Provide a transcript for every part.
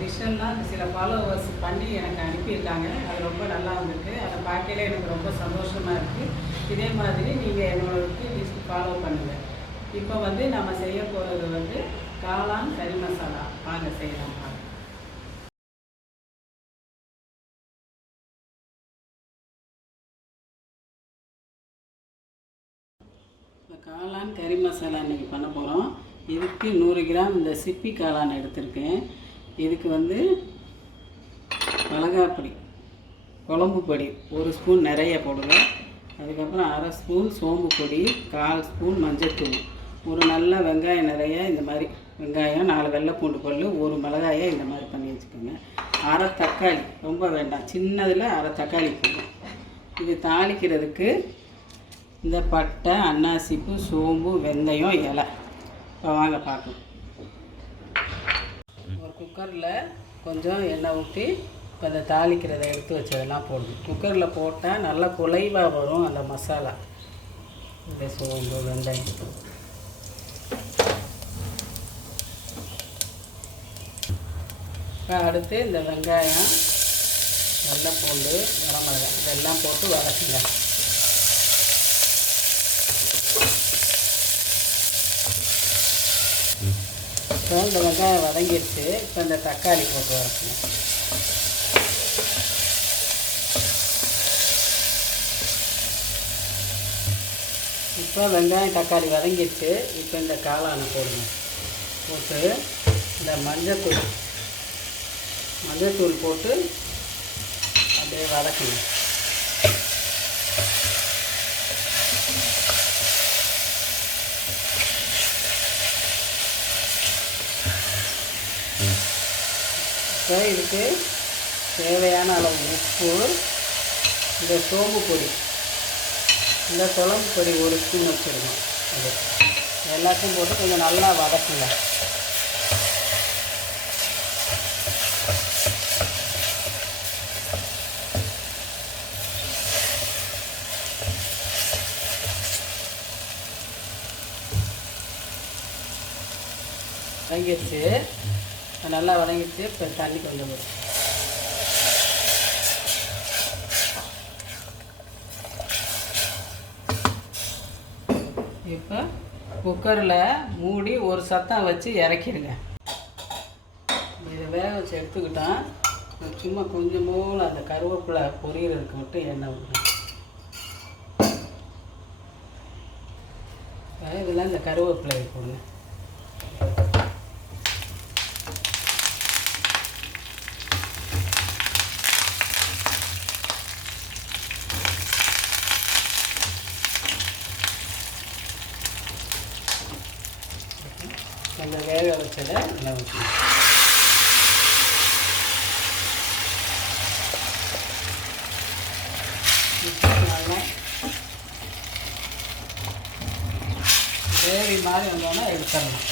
டிஷ்ஷெல்லாம் சில ஃபாலோவர்ஸ் பண்ணி எனக்கு அனுப்பியிருக்காங்க. அது ரொம்ப நல்லா வந்திருக்கு. அதை பார்க்கையில எனக்கு ரொம்ப சந்தோஷமாக இருக்குது. இதே மாதிரி நீங்கள் என்னோடய லிஸ்ட் ஃபாலோ பண்ணுங்கள். இப்போ வந்து நம்ம செய்ய போகிறது வந்து காளான் கறி மசாலா. வாங்க செய்யலாம். இப்போ காளான் கறி மசாலா இன்றைக்கி பண்ண போகிறோம். இதுக்கு 100 கிராம் இந்த சிப்பி காளான் எடுத்திருக்கேன். இதுக்கு வந்து மிளகாப்பொடி, குழம்பு பொடி 1 ஸ்பூன் நிறைய போடுங்க. அதுக்கப்புறம் 1/2 ஸ்பூன் சோம்பு பொடி, 1/4 ஸ்பூன் மஞ்சள்தூள், ஒரு நல்ல வெங்காயம் நிறைய இந்த மாதிரி வெங்காயம், 4 வெள்ளைப்பூண்டு பல், 1 மிளகாயை இந்த மாதிரி பண்ணி வச்சுக்கோங்க. 1/2 தக்காளி, ரொம்ப வேண்டாம், சின்னதில் 1/2 தக்காளி போடும். இது தாளிக்கிறதுக்கு இந்த பட்டை, அன்னாசிப்பூ, சோம்பு, வெந்தயம், இலை. இப்போ வாங்க பார்க்கலாம். ஒரு குக்கரில் கொஞ்சம் எண்ணெய் ஊற்றி இப்போ அந்த தாளிக்கிறதை எடுத்து வச்சதெல்லாம் போடுது. குக்கரில் போட்டால் நல்லா குலைவாக வரும் அந்த மசாலா. இந்த சோம்பு, வெந்தயம். இப்போ அடுத்து இந்த வெங்காயம், வெள்ளைப்பூண்டு, வரமிளகாய் இதெல்லாம் போட்டு வதக்குங்க. இப்போ இந்த வெங்காயம் வதங்கிடுச்சு. இப்போ இந்த தக்காளி போட்டு வதக்கணும். இப்போ வெங்காயம் தக்காளி வதங்கிடுச்சு. இப்போ இந்த காளானை போடுங்க. போட்டு இந்த மஞ்சள்தூள் போட்டு அப்படியே வதக்கணும். இப்போ இதுக்கு தேவையான அளவு உப்பு, இந்த சோம்பு பொடி, இந்த குழம்பு பொடி 1 ஸ்பூன் வச்சுருக்கோம். அது எல்லாத்தையும் போட்டு கொஞ்சம் நல்லா வதக்குங்க. வதங்கிடுச்சு, நல்லா வதங்கிடுச்சு. இப்போ தண்ணி கொஞ்சம் போடும். இப்போ குக்கரில் மூடி ஒரு சத்தம் வச்சு இறக்கிடுங்க. இதை வேக வச்சு எடுத்துக்கிட்டால் சும்மா கொஞ்சம் போல் அந்த கருவேப்பிலை பொரியறதுக்கு மட்டும் எண்ணெய் விடுங்க. இதெல்லாம் இந்த கருவேப்பிலை போடுங்க. அந்த வேக வச்சதை நல்லா ஊற்றணும். நல்லா கிரேவி மாதிரி வந்தோன்னா எடுத்துடலாம்.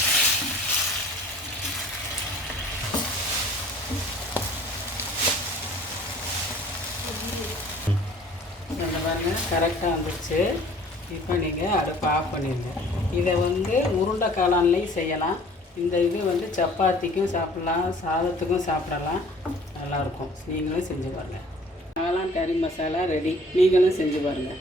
அந்த மாதிரி கரெக்டாக வந்துடுச்சு. இப்போ நீங்கள் அடுப்பை ஆஃப் பண்ணிடுங்க. இதை வந்து உருண்டை காளான்லேயும் செய்யலாம். இந்த இது வந்து சப்பாத்திக்கும் சாப்பிட்லாம், சாதத்துக்கும் சாப்பிடலாம், நல்லாயிருக்கும். நீங்களும் செஞ்சு பாருங்கள். காளான் கறி மசாலா ரெடி. நீங்களும் செஞ்சு பாருங்கள்.